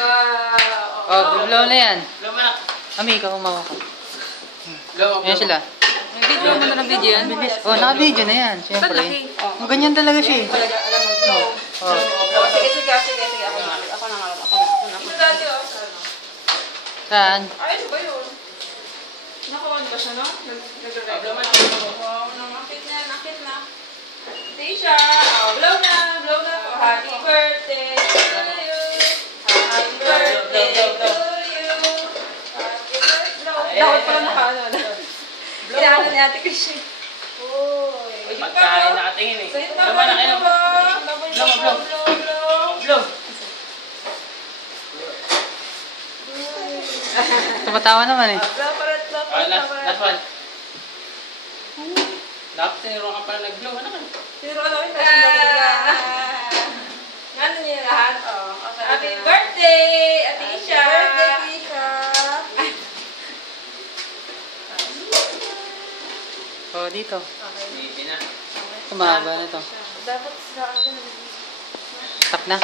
Wow. Oh, blow na yan. Blow mo na. Ami, ikaw umawa ka. Blow. Ayan sila. Video mo na ng video yan. Oh, naka-video na yan. Siyempre. Ang ganyan talaga siya eh. Oh. Sige. Ako na. Saan? Ayos ba yun? Nakawan ba siya, no? Nag-record. Wow, nakakit na. Tisha! Blow na. Happy birthday to you. Happy birthday to you. Happy birthday. Dapat pala nakaano. Inaano ni Ate Christian. Uy. Pagkain nakatingin eh. Sa'yo Blow mo na kayo. Blow. Tumatawa naman eh. Last one. Dapat siniro ka pala nag-blow. Ano ka? Siro namin kasi nalila. Ano niya lahat? Happy birthday, Atisha! Happy birthday, Atisha! Oh, dito. Hindi na. Tumaba na to. Dapat sa akin. Tap na.